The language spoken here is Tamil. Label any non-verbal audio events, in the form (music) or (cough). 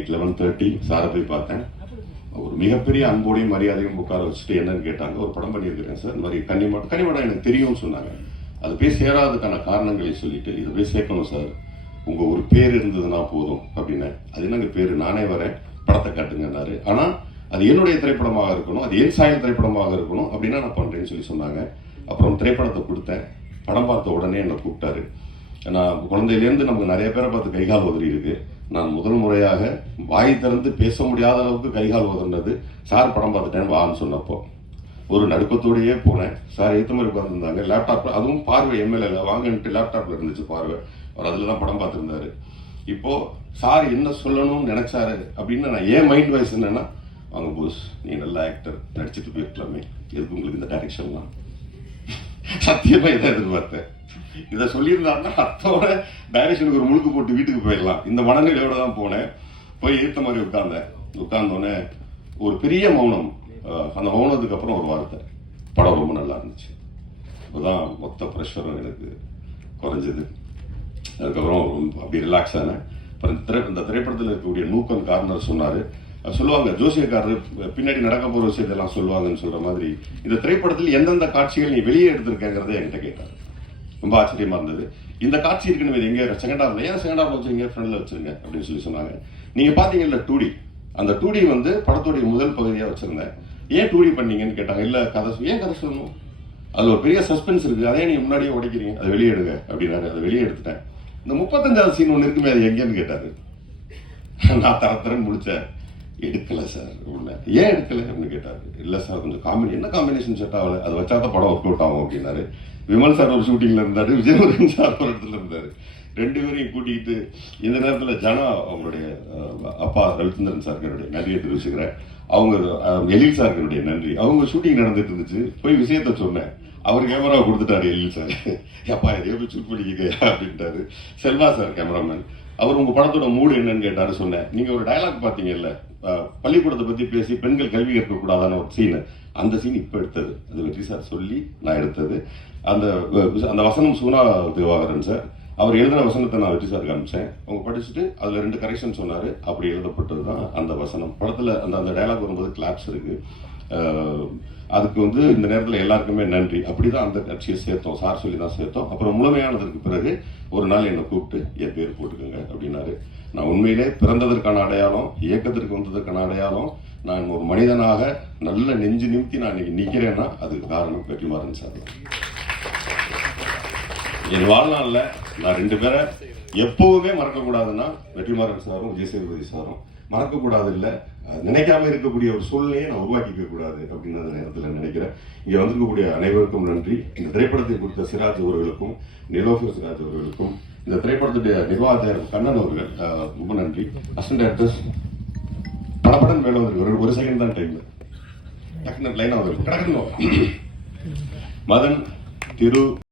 நைட் லெவன் தேர்ட்டி சாரை போய் பார்த்தேன். ஒரு மிகப்பெரிய அன்போடையும் மரியாதையும் உட்கார வச்சுட்டு என்னன்னு கேட்டாங்க. ஒரு படம் பண்ணியிருக்கிறேன் சார். இந்த மாதிரி கன்னிமடம் கன்னிமடம் எனக்கு தெரியும்னு சொன்னாங்க. அது போய் சேராததுக்கான காரணங்களை சொல்லிட்டு இதை போய் சேர்க்கணும் சார். உங்க ஒரு பேர் இருந்ததுன்னா போதும் அப்படின்னு. அது என்னங்க பேர்? நானே வரேன். படத்தை காட்டுங்கன்னாரு. ஆனால் அது என்னுடைய திரைப்படமாக இருக்கணும் அது என் சாயல் திரைப்படமாக இருக்கணும் அப்படின்னா நான் பண்ணுறேன்னு சொல்லி சொன்னாங்க. அப்புறம் திரைப்படத்தை கொடுத்தேன். படம் பார்த்த உடனே என்னை கூப்பிட்டாரு. நான் குழந்தையிலேருந்து நமக்கு நிறைய பேரை பார்த்து கைகால் உதறி இருக்குது நான் முதல் முறையாக வாய் திறந்து பேச முடியாத அளவுக்கு கைகால் உதறினது சார் படம் பார்த்துட்டேன் வான்னு சொன்னப்போ. ஒரு நடுக்கத்தோடையே போனேன். சார் ஏற்ற மாதிரி உட்காந்துருந்தாங்க லேப்டாப் அதுவும் பார்வை எம்எல்ஏல வாங்கன்ட்டு லேப்டாப்ல இருந்துச்சு பார்வை. அவர் அதில் தான் படம் பார்த்துருந்தாரு. இப்போ சார் என்ன சொல்லணும்னு நினைச்சாரு அப்படின்னு நான் ஏன் மைண்ட் வாய்ஸ் என்னன்னா வாங்க போஸ் நீ நல்ல ஆக்டர் நடிச்சிட்டு போயிருக்கலாமே. எதுக்கு உங்களுக்கு இந்த டைரக்ஷன்லாம் சத்தியமா இதை எதிர்பார்த்தேன் இதை சொல்லியிருந்தாங்கன்னா அத்தோட டைரக்ஷனுக்கு ஒரு முழுக்கு போட்டு வீட்டுக்கு போயிடலாம். இந்த மனநிலையோட தான் போனேன். போய் ஏத்த மாதிரி உட்கார்ந்தேன். உட்கார்ந்தோடனே ஒரு பெரிய மௌனம் அந்த மௌனத்துக்கு அப்புறம் ஒரு வார்த்தை. படம் ரொம்ப நல்லா இருந்துச்சு. இப்போதான் மொத்த ப்ரெஷரும் எனக்கு குறைஞ்சது. அதுக்கப்புறம் ரொம்ப அப்படி ரிலாக்ஸ் ஆனேன். அப்புறம் திரை இந்த திரைப்படத்தில் இருக்கக்கூடிய நூக்கன் கார்னர் சொன்னார் சொல்லுவாங்க ஜோசியக்காரர் பின்னாடி நடக்க போற விஷயத்தெல்லாம் சொல்லுவாங்கன்னு சொல்ற மாதிரி இந்த திரைப்படத்தில் எந்தெந்த காட்சிகள் நீ வெளியே எடுத்திருக்கங்கிறத என்கிட்ட கேட்டார். ரொம்ப ஆச்சரியமா இருந்தது. இந்த காட்சி இருக்குன்னு இது எங்க செகண்ட் ஹாஃப்ல ஏன் செகண்ட் ஹாஃப்ல வச்சுருங்க ஃப்ரண்ட்ல வச்சிருங்க? அப்படின்னு சொல்லி சொன்னாங்க. நீங்க பாத்தீங்கல்ல டூடி? அந்த டூடி வந்து படத்துடைய முதல் பகுதியா வச்சிருந்தேன். ஏன் டூடி பண்ணீங்கன்னு கேட்டாங்க. இல்ல கதை ஏன் கதை சொல்லணும்? அதுல ஒரு பெரிய சஸ்பென்ஸ் இருக்கு. அதே நீ முன்னாடியே உடைக்கிறீங்க. அதை வெளியே எடுங்க அப்படின்னாரு. அதை வெளியே எடுத்துட்டேன். இந்த முப்பத்தஞ்சாவது சீன் ஒன்று இருக்குமே அது எங்கேன்னு கேட்டாரு. நான் தரத்திறன் தரன்னு முடிச்சேன். எடுக்கல சார் அப்படின்னா ஏன் எடுக்கல அப்படின்னு கேட்டாரு இல்லை சார் கொஞ்சம் காமெடி என்ன காம்பினேஷன் செட் ஆகல? அதை வச்சா தான் படம் ஒர்க் அவுட் ஆகும் அப்படின்னாரு. விமல் சார் ஒரு ஷூட்டிங்ல இருந்தாரு விஜயமுருகன் சார் ஒரு இடத்துல இருந்தாரு. ரெண்டு பேரையும் கூட்டிகிட்டு இந்த நேரத்தில் ஜனா அவங்களுடைய அப்பா ரவிச்சந்திரன் சார் என்னுடைய நன்றியை தெரிவிச்சுக்கிறேன். அவங்க அஹ், எழில் சாருக்கு என்னுடைய நன்றி. அவங்க ஷூட்டிங் நடந்துட்டு இருந்துச்சு. போய் விஷயத்த சொன்னேன். அவர் கேமரா கொடுத்துட்டாரு எழில் சார் அப்பா (laughs) எதையோ போய் ஷூட் அப்படின்ட்டாரு. செல்வா சார் கேமராமேன் அவர் உங்க படத்தோட மூடு என்னன்னு கேட்டாரு சொன்னேன் நீங்க ஒரு டயலாக் பாத்தீங்கல்ல பள்ளிக்கூடத்தை பத்தி பேசி பெண்கள் கல்வி கற்க கூடாதான ஒரு சீன் அந்த சீன் இப்ப எடுத்தது. அது வெற்றி சார் சொல்லி நான் எடுத்தது. அந்த அந்த வசனம் சுகுணா திவாகரன் சார். அவர் எழுதின வசனத்தை நான் வெற்றி சார் காமிச்சேன் அவங்க படிச்சுட்டு அதுல ரெண்டு கரெக்ஷன் சொன்னாரு. அப்படி எழுதப்பட்டது தான் அந்த வசனம். படத்துல அந்த அந்த டயலாக் வரும்போது கிளாப்ஸ் இருக்கு. அதுக்கு வந்து இந்த நேரத்தில் எல்லாருக்குமே நன்றி. அப்படி தான் அந்த கட்சியை சேர்த்தோம். சார் சொல்லி தான் சேர்த்தோம். அப்புறம் முழுமையானதற்கு பிறகு ஒரு நாள் என்னை கூப்பிட்டு என் பேர் போட்டுக்கோங்க அப்படின்னாரு. நான் உண்மையிலே பிறந்ததற்கான அடையாளம் இயக்கத்திற்கு வந்ததற்கான அடையாளம் நான் ஒரு மனிதனாக நல்ல நெஞ்சு நிமித்தி நான் இன்னைக்கு நிற்கிறேன்னா அதுக்கு காரணம் வெற்றிமாறன் சார் என் வாழ்நாளில் நான் ரெண்டு பேரை எப்பவுமே மறக்கக்கூடாதுன்னா வெற்றிமாறன் சாரும் விஜய் சேதுபதி சாரும். மறக்கக்கூடாது இல்லை நினைக்காம இருக்கக்கூடிய ஒரு சூழ்நிலையை நான் உருவாக்கிக்க கூடாது அப்படின்னு அந்த நேரத்தில் நினைக்கிறேன். இங்கே வந்திருக்கக்கூடிய அனைவருக்கும் நன்றி. இந்த திரைப்படத்தை கொடுத்த சிராஜ் அவர்களுக்கும் நிலோஃபர் சிராஜ் அவர்களுக்கும் இந்த திரைப்படத்துடைய நிர்வாகர் கண்ணன் அவர்கள் அஹ், ரொம்ப நன்றி. அசிஸ்டன்ட் டேரக்டர்ஸ் படப்படன் மேல அவர்கள் ஒரு செகண்ட் தான் டைம் டக்குனு லைன் அவர்கள் கடக்கணும். மதன் திரு